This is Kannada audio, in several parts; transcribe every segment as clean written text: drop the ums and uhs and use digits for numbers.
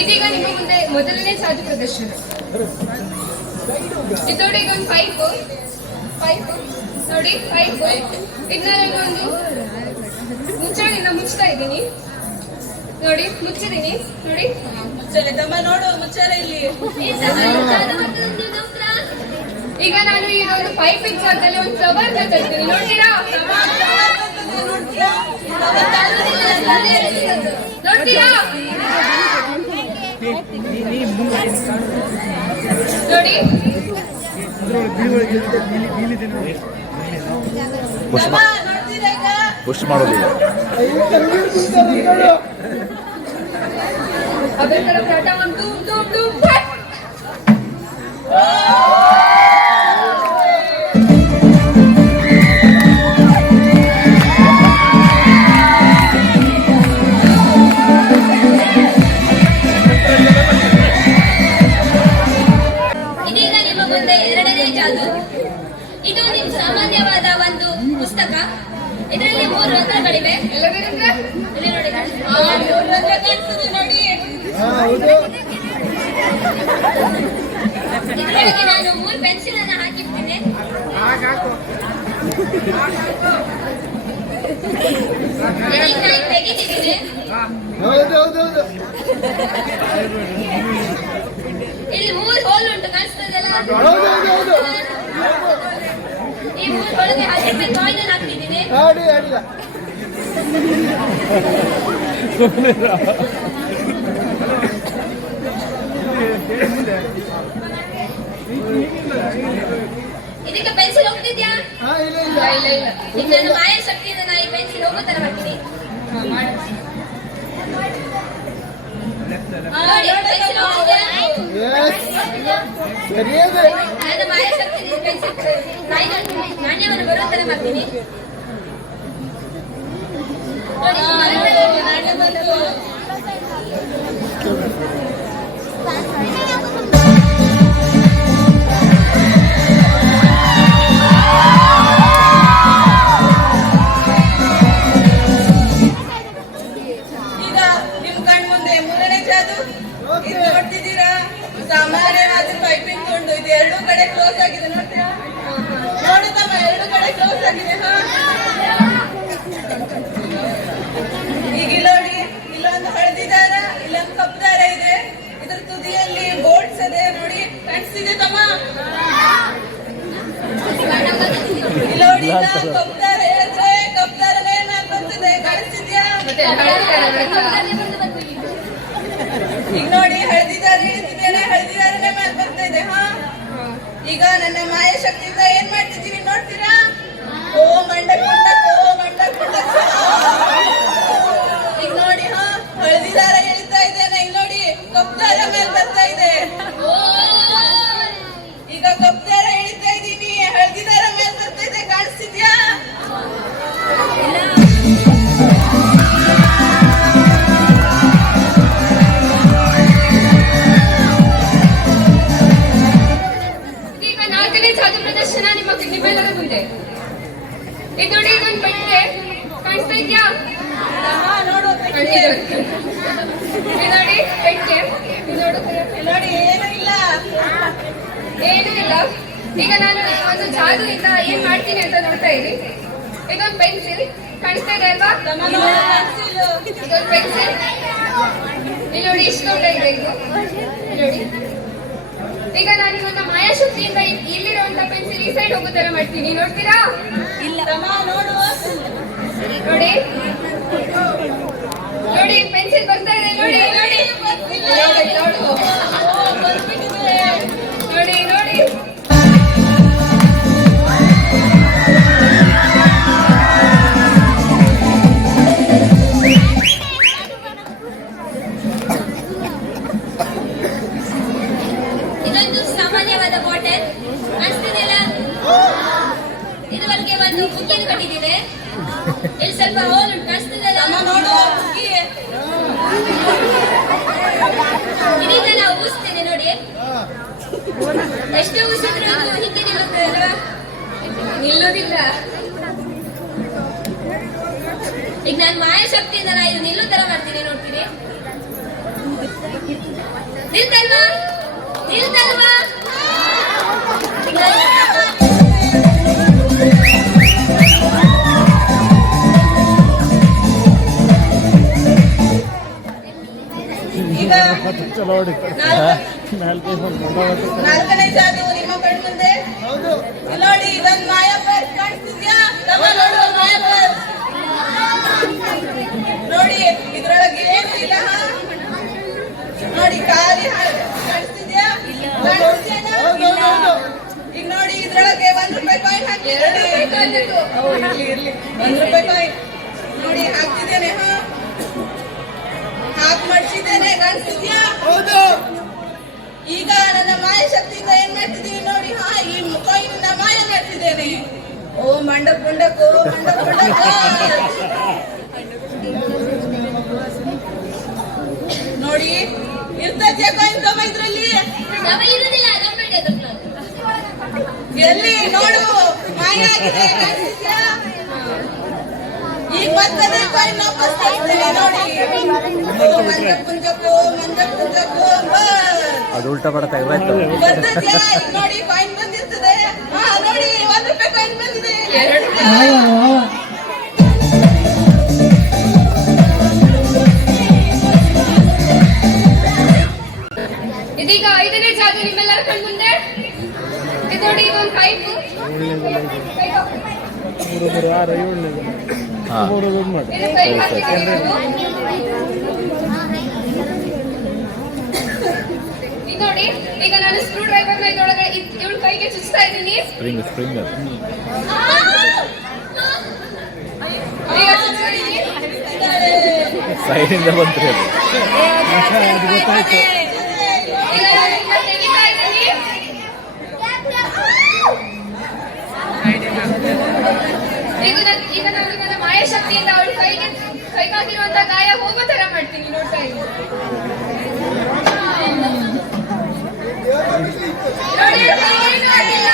ಇದೀಗ ನಿಮ್ಮ ಮುಂದೆ ಮೊದಲನೇ ಸಾಧು ಪ್ರದರ್ಶನ. ಇದೋടെ ಇದೊಂದು ಪೈಪ್ ನೋಡಿ, ಪೈಪ್ ಇದನ್ನ ಒಂದು ಮುಚ್ಚಳಿಂದ ಮುಚ್ತಾ ಇದ್ದೀನಿ ನೋಡಿ, ಮುಚ್ಚಿದ್ದೀನಿ ನೋಡಿ. ಮುಚ್ಚಲೆ ತಮ್ಮ ನೋಡು, ಮುಚ್ಚಲೆ ಇಲ್ಲಿ. ಈಗ ನಾನು ಈಗ ಒಂದು ಪೈಪ್ ಜಾಗದಲ್ಲಿ ಒಂದು ಫ್ಲವರ್ ತರ್ತೀನಿ, ನೋಡ್ತೀರಾ? ನೋಡ್ತೀರಾ ನೋಡಿ. ಪುಷ್ ಮಾಡೋದಿಲ್ಲ. ಇದೀಗ ನಿಮ್ಮ ಮುಂದೆ ಎರಡನೇ ಜಾದು. ಇದು ನಿಮ್ಮ ಸಾಮಾನ್ಯವಾದ ಒಂದು ಪುಸ್ತಕ. ಇದರಲ್ಲಿ 3 ರಂಧ್ರಗಳಿವೆ. ಇಲ್ಲಿ ನೋಡಿ, 3 ರಂಧ್ರ ಕಾಣಿಸುತ್ತೆ ನೋಡಿ. ಇದರೊಳಗೆ ನಾನು 3 ಪೆನ್ಸಿಲ್ ಅನ್ನು ಹಾಕಿರ್ತೇನೆ. ಇದೀಗ ನಾನು ತೆಗಿತಿದ್ದೀನಿ. ಇಲ್ಲಿ 3 ಹೋಲ್ ಉಂಟು, ಕಾಣಿಸ್ತದಲ್ಲ? ಈ 3 ಒಳಗೆ 10 ರೂಪಾಯಿ ಕಾಯಿನ್ ಅನ್ನು ಹಾಕ್ತಿದ್ದೀನಿ. ಇದಕ್ಕೆ ಪೆನ್ಸಿಲ್ ಹೋಗ್ತಿದ್ಯಾ? ಈಗ ನಾನು ಮಾಯ ಶಕ್ತಿಯಿಂದ ನಾನು ಈ ಪೆನ್ಸಿಲ್ ಹೋಗೋ ತರ ಮಾಡ್ತೀನಿ. ನೋಡಿ, ಪೆನ್ಸಿಲ್ ಹೋಗ್ತಿದ್ಯಾ? ನಾನು ಮಾಯ ಶಕ್ತಿಯಿಂದ ಪೆನ್ಸಿಲ್ ನಾಣ್ಯವನ್ನು ಬರೋ ತರ ಮಾಡ್ತೀನಿ. ನೋಡಿ, ನಾಣ್ಯ ಬಂತು. ಸಾಮಾನ್ಯವಾದ ಪೈಪಿಂಗ್ ಉಂಟು. ಇದು 2 ಕಡೆ ಕ್ಲೋಸ್ ಆಗಿದೆ, ನೋಡ್ತೀರಾ? ನೋಡಿ ತಮ್ಮ, 2 ಕಡೆ ಕ್ಲೋಸ್ ಆಗಿದೆ. ಈಗ ನೋಡಿ, ಇಲ್ಲೊಂದು ಹಳದಿ ದಾರ, ಇಲ್ಲೊಂದು ಕಪ್ಪು ದಾರ ಇದೆ. ಇದ್ರ ತುದಿಯಲ್ಲಿ ಬೋಟ್ಸ್ ಇದೆ ನೋಡಿ, ಕಾಣಿಸ್ತಿದೆ ತಮ್ಮ? ಇಲ್ಲಿ ನೋಡಿ, ಕಪ್ಪು ದಾರ ಹೇಳಿದ್ರೆ ಕಪ್ಪು ದಾರನೇ ಮ್ಯಾಪ್ ಬರ್ತಿದೆ, ಕಾಣಿಸ್ತಿದ್ಯಾ? ಈಗ ನೋಡಿ, ಹಳದಿ ದಾರ ಹಿಡಿತಿದ್ದೇನೆ, ಹಳದಿ ದಾರನೇ ಮ್ಯಾಪ್ ಬರ್ತಾ ಇದೆ. ಈಗ ನನ್ನ ಮಾಯ ಶಕ್ತಿಯಿಂದ ಏನ್ ಮಾಡ್ತಿದ್ದೀವಿ ನೋಡ್ತೀರಾ? ಓ ಮಂಡಕ್ ಮಂಡಕ್, ಓ ಮಂಡಕ್ ಮಂಡಕ್. ಈಗ ನೋಡಿ, ಹಳದಿ ದಾರ ಎಳಿತಾ ಇದ್ದೇನೆ. ಈಗ ನೋಡಿ, ಕಪ್ಪು ದಾರ ಮೇಲೆ ಬರ್ತಾ ಇದೆ. ಈಗ ಕಪ್ಪು ದಾರ ಎಳಿತಾ ಇದ್ದೀನಿ, ಹಳದಿ ದಾರ ಮೇಲೆ ಬರ್ತಾ ಇದೆ, ಕಾಣಿಸ್ತಿದ್ಯಾ? ಸಾಧು ಪ್ರದರ್ಶನ ನಿಮ್ಮೆಲ್ಲರ ಮುಂದೆ. ಇದು ನೋಡಿ, ಇದೊಂದು ಪೆಟ್ಟಿಗೆ ಕಾಣಿಸ್ತಾ ಇದೆಯಾ? ನೋಡು, ಇದು ನೋಡಿ ಪೆಟ್ಟಿಗೆ. ನೋಡಿ, ಏನೂ ಇಲ್ಲ. ಈಗ ನಾನು ಒಂದು ಜಾದುವಿಂದ ಏನ್ ಮಾಡ್ತೀನಿ ಅಂತ ನೋಡ್ತಾ ಇರಿ. ಇದೊಂದು ಪೆನ್ಸಿಲ್ ಕಾಣಿಸ್ತಾ ಇದೆ ಅಲ್ವಾ? ಇದೊಂದು ಪೆನ್ಸಿಲ್. ಇಲ್ಲಿ ನೋಡಿ, ಇಷ್ಟು ದೊಡ್ಡ ಇದೆ ಇದು ನೋಡಿ. ಈಗ ನಾನು ಇವನ್ನ ಮಾಯಾಶಕ್ತಿಯಿಂದ ಇಲ್ಲಿರುವಂತ ಪೆನ್ಸಿಲ್ ಈ ಸೈಡ್ ಹೋಗೋ ತರ ಮಾಡ್ತೀನಿ, ನೋಡ್ತೀರಾ? ಇಲ್ಲ ನೋಡು, ನೋಡಿ ನೋಡಿ, ಪೆನ್ಸಿಲ್ ಬರ್ತಾ ಇದೆ ನೋಡಿ. ನೋಡಿ ನೋಡಿ, ಇದೊಂದು ಸಾಮಾನ್ಯವಾದ ಬಾಟಲ್, ಕಾಣಿಸ್ತಿದೆಯಲ್ಲ? ಇದರೊಳಗೆ ಒಂದು ಬುಕ್ಕಿಯನ್ನು ಕಟ್ಟಿದ್ದೇನೆ. ಇಲ್ಲಿ ಸ್ವಲ್ಪ ಹೋಲ್ ಉಂಟು, ಕಾಣಿಸ್ತಿದೆಯಲ್ಲ? ನೋಡು, ಇದೀಗ ನಾವು ಊಹಿಸ್ತೇನೆ ನೋಡಿ. ಎಷ್ಟು ಊಹಿಸಿದ್ರು ಅದು ಹಿಂಗೆ ನಿಲ್ಲುತ್ತೆ ಅಲ್ವಾ? ನಿಲ್ಲೋದಿಲ್ಲ. ಈಗ ನಾನು ಮಾಯಾಶಕ್ತಿಯಿಂದ ಇದು ನಿಲ್ಲೋ ತರ ಮಾಡ್ತೀನಿ, ನೋಡ್ತೀನಿ. ಇಲ್ದಲ್ವಾ? ಈಗ ನಾಲ್ಕನೇ ಜಾದು ನಿಮ್ಮ ಕಣ್ಣು ಮುಂದೆ ಇಲ್ಲಿ ನೋಡಿ, ಇದೊಂದು ಮಾಯಾ ಪರ್ಸ್ ಕಾಣಿಸ್ತಿದ್ಯಾ? ತಮ್ಮ ನೋಡು ಮಾಯಾ ಪರ್ಸ್. ನೋಡಿ ಇದ್ರೊಳಗೆ ಏನು ಇಲ್ಲ. ನೋಡಿ ಖಾಲಿ ಕಾಣಿಸ್ತಿದ್ಯಾ? ಈಗ ನೋಡಿ ಇದ್ರೊಳಗೆ ₹1 ಕಾಯಿನ್ ಹಾಕಿದ್ದೀನಿ. ₹1 ಕಾಯಿನ್ ನೋಡಿ ಹಾಕ್ತಿದ್ದೇನೆ. ಹಾಕ್ ಮಾಡಿಸಿದ್ದೇನೆ, ಕಾಣಿಸ್ತಿದ್ಯಾ? ಈಗ ನನ್ನ ಮಾಯ ಶಕ್ತಿಯಿಂದ ಏನ್ ಮಾಡ್ತಿದ್ದೀನಿ ನೋಡಿ. ಈ ಕಾಯಿನ್ ಮಾಯ ಮಾಡ್ತಿದ್ದೇನೆ. ಓ ಮಂಡಕ್ ಮುಂಡಕ್ಕೋ ಮಂಡಕ್ ಮುಂಡಕ್ಕೋ. ನೋಡಿ ಇರ್ತದ್ಯಾ ಕಾಯಿನ್ ತಮ್ಮ ಇದ್ರಲ್ಲಿ? ಎಲ್ಲಿ ನೋಡು, ಮಾಯ ಆಗಿದೆ, ಕಾಣಿಸ್ತಿದ್ಯಾ? ಈಗ ಮತ್ತದೇ ಕಾಯಿನ್ ವಾಪಸ್ ತರಿಸ್ತೀನಿ ನೋಡಿ. ಮಂಡಕ್ ಮುಂಡಕ್ಕೋ ಮಂಡಕ್ ಮುಂಡಕ್ಕೋ ಅದು ಉಲ್ಟಾ ಪಡ್ತಾ ಇವಾಯ್ತು. ಬರ್ತದ್ಯಾ? ಈಗ ನೋಡಿ ಕಾಯಿನ್ ಬಂದಿರ್ತದೆ. ನೋಡಿ ₹1 ಕಾಯಿನ್ ಬಂದಿದೆ. ಇದೀಗ 5ನೇ ಜಾದು ನಿಮ್ಮೆಲ್ಲರ ಕಣ್ಮುಂದೆ. ಇದು ನೋಡಿ, ಇದೊಂದು ಪೈಪು. ಇದು ಪೈಪ್ ಹಾಕಿದ್ದೀವಿ ನಾವು. ಇದು ನೋಡಿ, ಈಗ ನಾನು ಸ್ಕ್ರೂ ಡ್ರೈವರ್ನ ಇದೊಳಗೆ ಇವಳ ಕೈಗೆ ಚುಚ್ತಾ ಇದ್ದೀನಿ. ಸ್ಪ್ರಿಂಗ್ ಈಗ ಚುಚ್ಚಿದ್ದೀನಿ. ಸೈಡಿಂದ ಬಂತ್ರಿ ಅದು. ಈಗ ನಾನು ಇದನ್ನ ತೆಗಿತಾ ಇದ್ದೀನಿ. ಈಗ ನಾನು ನನ್ನ ಮಾಯ ಶಕ್ತಿಯಿಂದ ಅವಳ ಕೈಗಾಗಿರುವಂತ ಗಾಯ ಹೋಗೋ ತರ ಮಾಡ್ತೀನಿ. ನೋಡ್ತಾ ಇದ್ದೀನಿ. ನೋಡಿ, ಏನು ಆಗಿಲ್ಲ.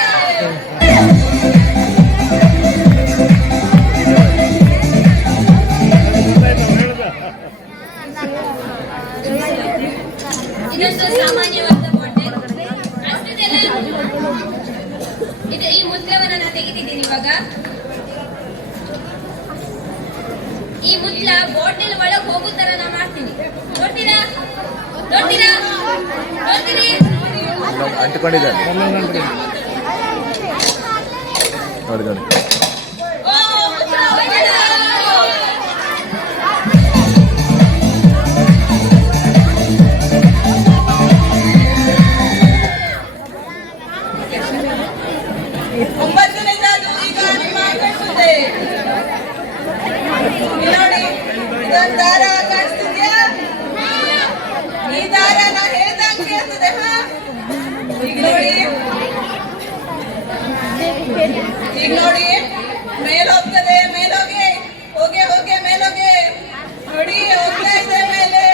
ಇದೊಂದು ಸಾಮಾನ್ಯವಾದ ಬಾಟಲ್ ಅಷ್ಟೆಲ್ಲ. ಇದು ಈ ಮುದ್ರವನ್ನ ನಾನು ತೆಗಿತಿದ್ದೀನಿ ಇವಾಗ. ಈ ಮುದ್ಲ ಬಾಟಲ್ ಒಳಗೆ ಹೋಗೋ ತರ ನಾ ಮಾಡ್ತೀನಿ. ನೋಡ್ತೀರಾ ನೋಡ್ತೀರಾ ನೋಡ್ತೀರಿ? ಅಂಟಿಕೊಂಡಿದ್ದಾರೆ ನೋಡಿ ನೋಡಿ. ಓ ಮುದ್ರ ಹೋಯ್ತಲ್ಲ. ಒಂಬತ್ತನೇ ಜಾದು ಈಗ ನಿಮ್ಮ ಕಣ್ಮುಂದೆ. ಇಲ್ಲಿ ನೋಡಿ, ಇದೊಂದು ದಾರ ಕಾಣಿಸ್ತಿದ್ಯಾ? ಈ ದಾರ ನಾ ಹೇಳ್ದಂಗೆ ಕೇಳ್ತದೆ. ಈಗ ನೋಡಿ ಮೇಲ್ ಹೋಗ್ತದೆ, ಮೇಲೋಗಿ ಹೋಗೆ ಹೋಗೆ ಮೇಲೋಗೆ. ನೋಡಿ ಹೋಗ್ತಾ ಇದೆ ಮೇಲೆ,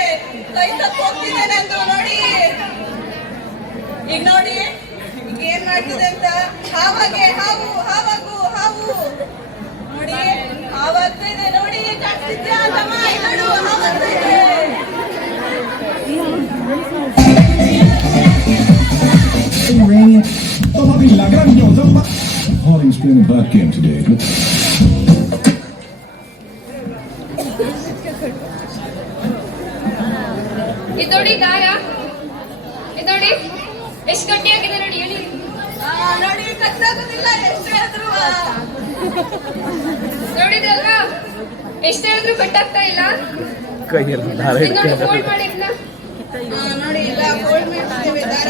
ಕೈ ತಪ್ಪು ಹೋಗ್ತಿದೆ ನಂದು. ನೋಡಿ ಈಗ ನೋಡಿ ಈಗ ಏನ್ ಮಾಡ್ತಿದೆ ಅಂತ. ಹಾವಾಗೆ ಹಾವು ಹಾವಾಗು ಹಾವು. ನೋಡಿ ಹಾವಾಗ್ತಾ ಇದೆ. ನೋಡಿ ಕಾಣಿಸ್ತಿದ್ಯಾ? ತಮ್ಮ ನೋಡು, ಹಾವಾಗ್ತಾ ಇದೆ. तो अभी लग रहा नहीं होता Holling's playing a bad game today. ಇದು ನೋಡಿ ದಾರ. ಇದು ನೋಡಿ ಎಷ್ಟು ಗಟ್ಟಿಯಾಗಿದೆ ನೋಡಿ. ಹೇಳಿ. ನೋಡಿ ಕಚ್ಚಾಗುದಿಲ್ಲ ಎಷ್ಟು ಹೇಳಿದ್ರು. ನೋಡಿದ್ರಲ್ವಾ, ಎಷ್ಟು ಹೇಳಿದ್ರು ಕಟ್ಟಾಗ್ತಾ ಇಲ್ಲ. ಕೈಯಲ್ಲಿ ದಾರ ಇದು ನೋಡಿ, ಇಟ್ಕೊಂಡು ಫೋಲ್ಡ್ ಮಾಡಿ ಇದನ್ನ. ನೋಡಿ ಇಲ್ಲ ಫೋಲ್ಡ್ ಮಾಡ್ತಿದ್ದೇವೆ ದಾರ.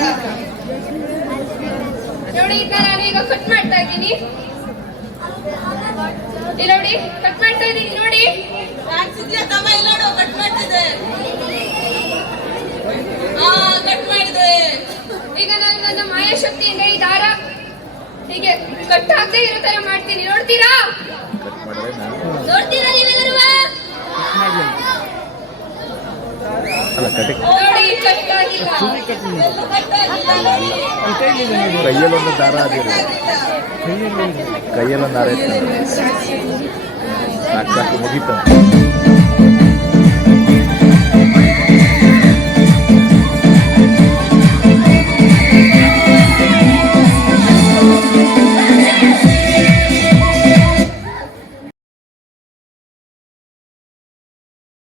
ನೋಡಿ ಇದನ್ನ ನಾನು ಈಗ ಕಟ್ ಮಾಡ್ತಾ ಇದ್ದೀನಿ. ಇಲ್ಲಿ ನೋಡಿ ಕಟ್ ಮಾಡ್ತಾ ಇದ್ದೀನಿ. ನೋಡಿ ಕಾಣಿಸಿದ್ಯಾ ತಮ್ಮ? ಇಲ್ಲ ನೋಡು ಕಟ್ ಮಾಡ್ತಿದೆ. ಕಟ್ ಮಾಡಿದೆ. ಈಗ ನಾನು ನನ್ನ ಮಾಯ ಶಕ್ತಿಯಿಂದ ಈ ದಾರ ಹೀಗೆ ಕಟ್ ಆಗದೆ ಇರೋ ತರ ಮಾಡ್ತೀನಿ. ನೋಡ್ತೀರಾ ನೋಡ್ತೀರಾ ನೀವೆಲ್ಲರೂ? ಅಲ್ಲ ಕಟಿಂಗ್ ನೋಡಿ ಕಟ್ ಆಗಿಲ್ಲ. ಕೈಯಲ್ಲೊಂದು ದಾರ ಆದಿಲ್ಲ, ಕೈಯಲ್ಲೊಂದು ದಾರ ಇತ್ತು. ಸಾಕು ಸಾಕು ಮುಗೀತು.